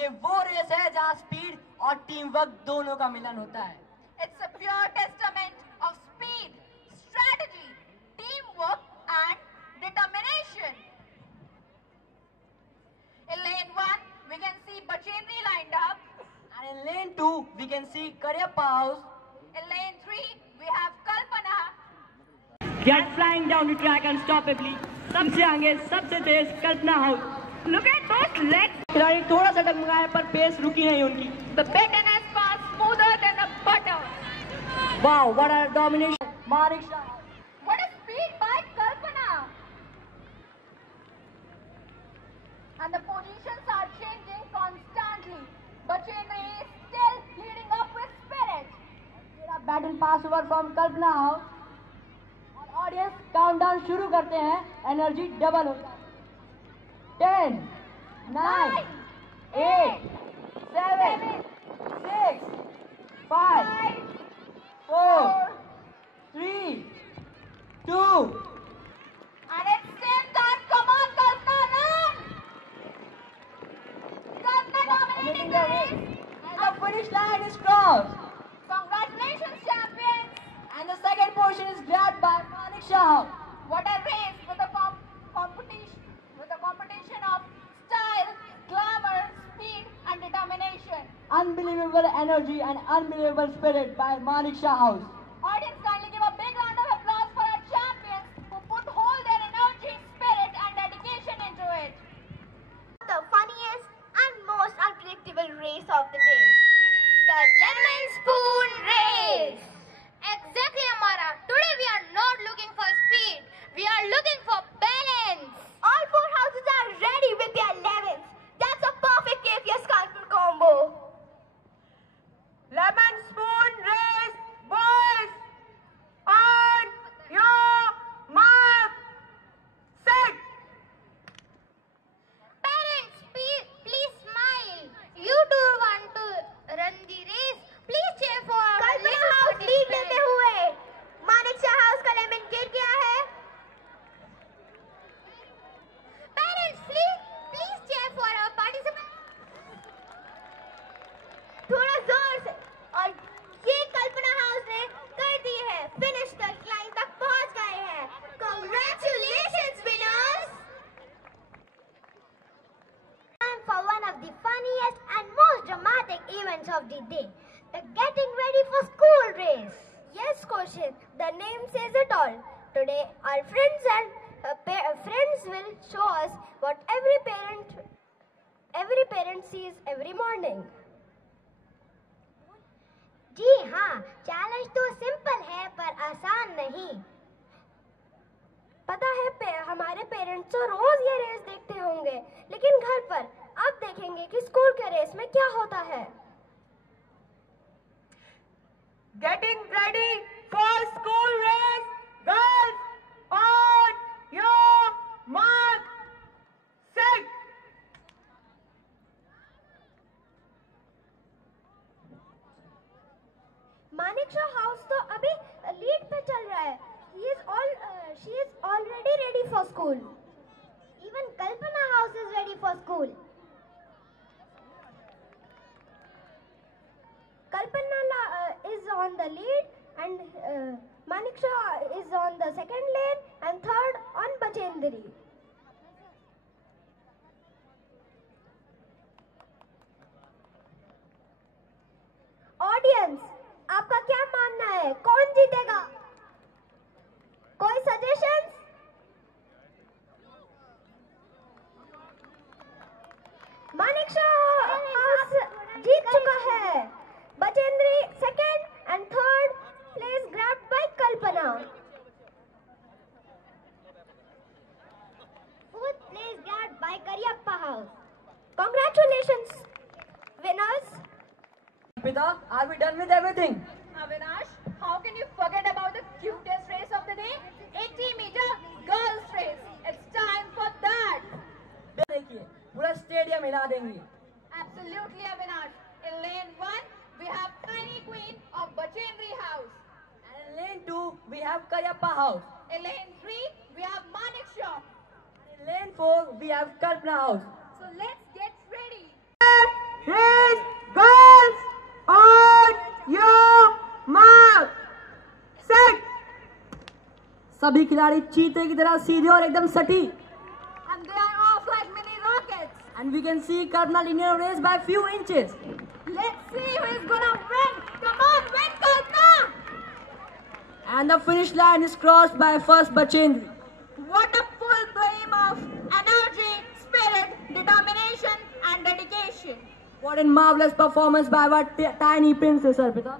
ये वो रेस है जहाँ स्पीड और टीम वर्क दोनों का मिलन होता है। It's a pure testament of speed, strategy, teamwork and determination. In lane 1, we can see Bachendri lined up. And in lane 2, we can see Karyappa House. In lane 3, we have Kalpana. They are flying down the track unstoppably. सबसे आगे सबसे तेज कल्पना house. Look at those legs. खिलाड़ी थोड़ा सा डगमगाया पर pace रुकी नहीं उनकी। The baton has passed smoother than a butter. Wow, what a domination! Maniksha. What a speed by Kalpana. And the positions are changing constantly. Bachendri is still leading up with spirit. Battle pass over from Kalpana House. और audience countdown शुरू करते हैं, energy double होता है। 10, 9, 8, 7, 6, 5, 4, 3, 2. And it's same time. Come on, Kalpana, run! Kalpana dominating the race. And the finish line is crossed. Congratulations, champions! And the second position is grabbed by Maniksha. What a race with a competition of style, glamour, speed, and determination. Unbelievable energy and unbelievable spirit by Maniksha House. Audience, kindly give a big round of applause for our champions who put all their energy, spirit, and dedication into it. The funniest and most unpredictable race of the day. The lemon spoon race. Exactly, Amara. Today we are not looking for speed. We are looking for balance. All four houses are ready with their lemons. That's a perfect KFS Kanpur combo. Lemon spoon race, boys! On your mark, set! Parents, please smile. You do want to run the race. Please cheer for our Kalpana House lead लेते हुए मानिक्षा house का lemon गिर गया है। Parents, please cheer for our participants. थोड़ा जोर से। और ये कल्पना हाउस ने कर दी है, फिनिश तक लाइन तक पहुंच गए हैं। Congratulations, winners! Time for one of the funniest and most dramatic events of the day. The getting ready for school race. Yes, Kaushik, the name says it all. Today, our friends will show us what every parent sees every morning. जी हाँ, challenge तो simple है पर आसान नहीं। पता है हमारे parents तो रोज ये रेस देखते होंगे, लेकिन घर पर अब देखेंगे कि स्कूल के रेस में क्या होता है। Getting ready for school race, girls, on your mark, set! Manekshaw house तो अभी लीड पे चल रहा है। She is already ready for school. Even Kalpana House is ready for school. Kalpana is on the lead and Maniksha is on the second lane and third on Bachendri. Audience, आपका क्या मानना है? कौन जीतेगा? कोई सजेशंस? Maniksha House जीत चुका है। Bachendri second and third place grabbed by Kalpana. Fourth place grabbed by Karyappa House. Congratulations, winners. Pita, are we done with everything? Avinash, how can you forget about the cutest race of the day? 80-meter girls race. It's time for that. देखिए, पूरा stadium हिला देंगे। Absolutely, Avinash. In lane 1, we have Tiny Queen of Bachendri House. And in lane 2, we have Karyappa House. In lane 3, we have Maniksha. And in lane 4, we have Kalpana House. So let's get ready. Race, girls, on your mark, set. सभी खिलाड़ी चीते की तरह सीधे और एकदम सटीक. And they are off like mini rockets. And we can see Kalpana leading a race by a few inches. Let's see who is gonna win. Come on, win, Kalpana! And the finish line is crossed by first Bachendri. What a full flame of energy, spirit, determination, and dedication. What a marvelous performance by our tiny princess, Arpita.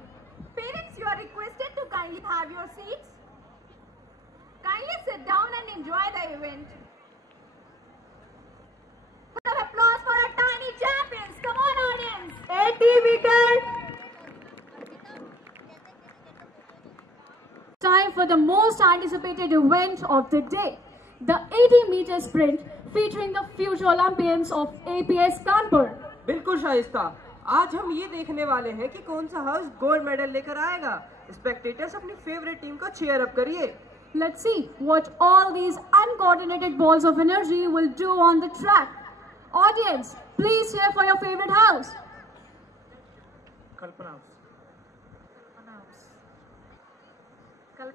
Parents, you are requested to kindly have your seats. Kindly sit down and enjoy the event. Round of applause for our tiny champions. Come on, audience. 80 meters. Time for the most anticipated event of the day, the 80-meter sprint featuring the future Olympians of APS Kanpur. बिल्कुल शाइस्ता, आज हम ये देखने वाले हैं कि कौन सा हाउस गोल्ड मेडल लेकर आएगा. स्पेक्टेटर्स अपनी फेवरेट टीम को चीयर अप करिए. Let's see what all these uncoordinated balls of energy will do on the track. Audience, please cheer for your favorite house.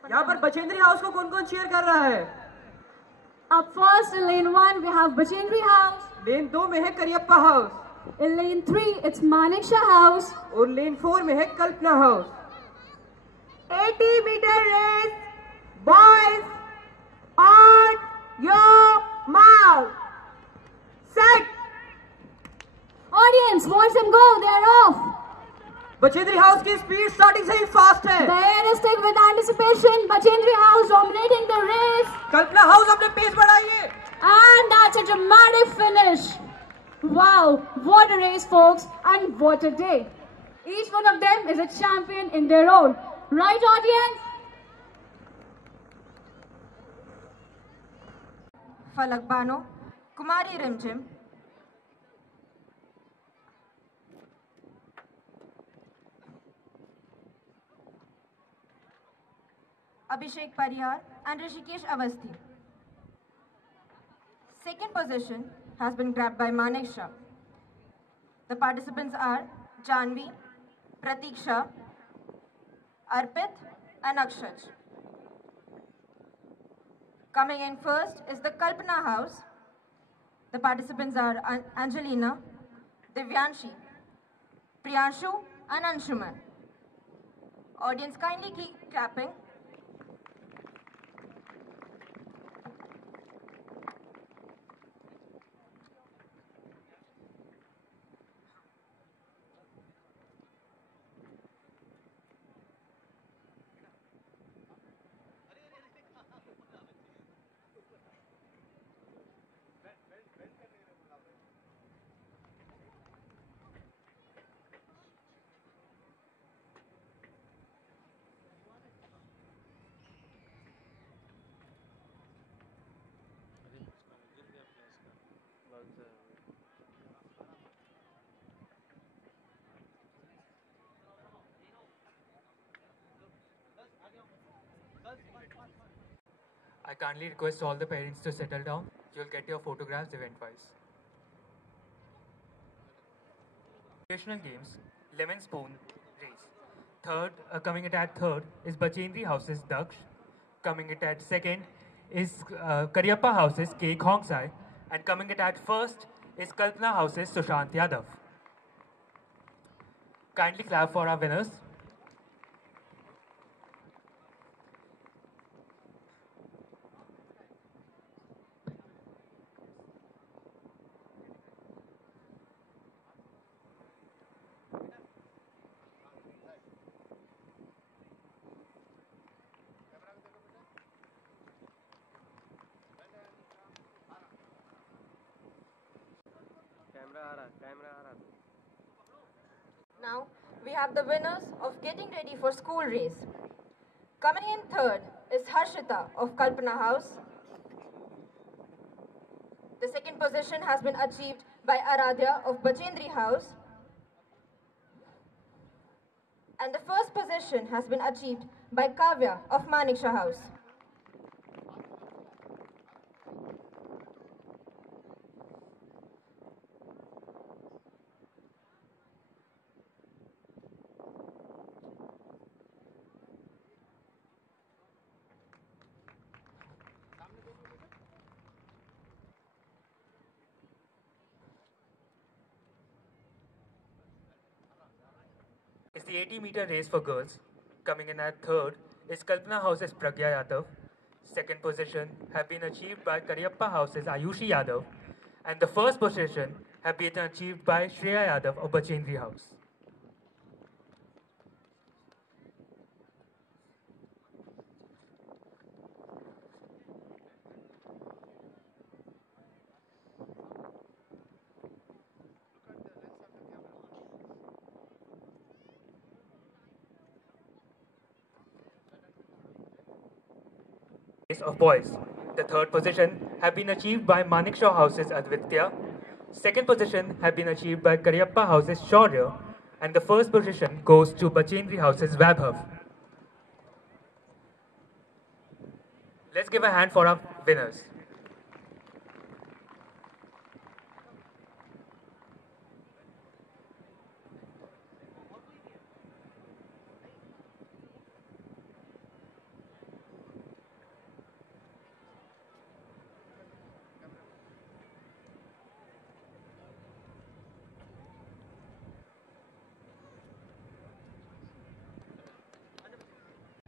यहाँ पर बचेंद्री हाउस को कौन कौन चीयर कर रहा है? Up first in lane 1 we have Bachendri House. लेन 2 में है Cariappa house. In lane 3 it's Maneksha House. और लेन 4 में है कल्पना house. 80 meter race. Boys, on your mark, set. Audience, watch them go, they are off. Bachendri house की speed starting से ही fast है. The air is thick with anticipation. Bachendri House dominating the race. Kalpana house अपने pace बढ़ाइए. And that's a dramatic finish. Wow, what a race, folks, and what a day. Each one of them is a champion in their own. Right, audience? Falak Bano, Kumari Rimjim, Abhishek Pariyar and Rishikesh Avasthi. Second position has been grabbed by Maneksha. The participants are Janvi, Pratiksha, Arpit and Akshaj. Coming in first is the Kalpana House. The participants are Angelina, Divyanshi, Priyanshu and Anshuman. Audience, kindly keep clapping. I kindly request all the parents to settle down. You'll get your photographs event-wise. Recreational games, lemon spoon race. Third, coming it at third is Bachendri House's Daksh. Coming it at second is Kariappa House's K. Khongsai. And coming it at first is Kalpana House's Sushant Yadav. Kindly clap for our winners. Now we have the winners of getting ready for school race. Coming in third is Harshita of Kalpana House. The second position has been achieved by Aradhya of Bachendri House. And the first position has been achieved by Kavya of Maneksha House. the 80-meter race for girls, coming in at third is Kalpana House's Pragya Yadav. Second position have been achieved by Karyappa House's Ayushi Yadav. And the first position have been achieved by Shreya Yadav of Bachendri House. Of boys. The third position have been achieved by Manekshaw House's Advitya. Second position have been achieved by Karyappa House's Shaurya. And the first position goes to Bachendri House's Vaibhav. Let's give a hand for our winners.